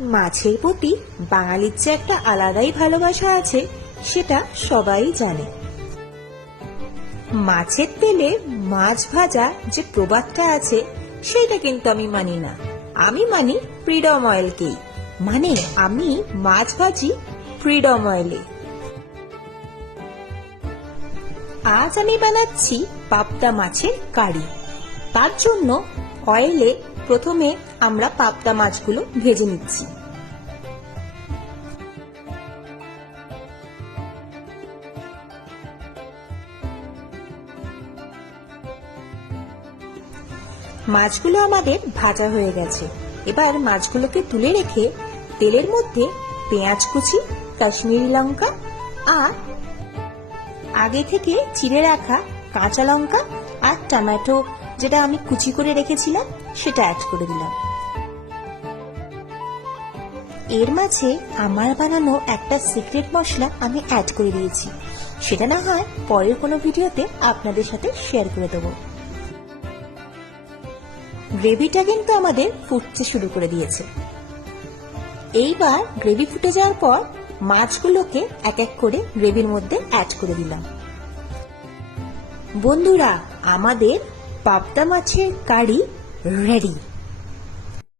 মাছের প্রতি বাঙালির যে একটা আলাদাই ভালোবাসা আছে সেটা সবাই জানে। মাছের তেলে মাছ ভাজা যে প্রবাদটা আছে সেটা কিন্তু আমি মানি না। আমি মানি ফ্রিডম অয়েলকেই, মানে আমি মাছ ভাজি ফ্রিডম অয়েলে। আজ আমি বানাচ্ছি পাবদা মাছের কারি। তার জন্য অয়েলে প্রথমে আমরা পাবদা মাছগুলো ভেজে নিচ্ছি। মাছগুলো আমাদের ভাজা হয়ে গেছে। এবার মাছগুলোকে তুলে রেখে তেলের মধ্যে পেঁয়াজ কুচি, কাশ্মীরি লঙ্কা আর আগে থেকে চিড়ে রাখা কাঁচা লঙ্কা আর টমেটো যেটা আমি কুচি করে রেখেছিলাম সেটা অ্যাড করে দিলাম। এর মাঝে আমার বানানো একটা সিক্রেট মশলা আমি অ্যাড করে দিয়েছি, সেটা না হয় পরের কোনো ভিডিওতে আপনাদের সাথে শেয়ার করে দেবো। গ্রেভিটা কিন্তু আমাদের ফুটতে শুরু করে দিয়েছে। এইবার গ্রেভি ফুটে যাওয়ার পর মাছগুলোকে এক এক করে গ্রেভির মধ্যে অ্যাড করে দিলাম। বন্ধুরা, আমাদের পাবদা মাছের কারি রেডি।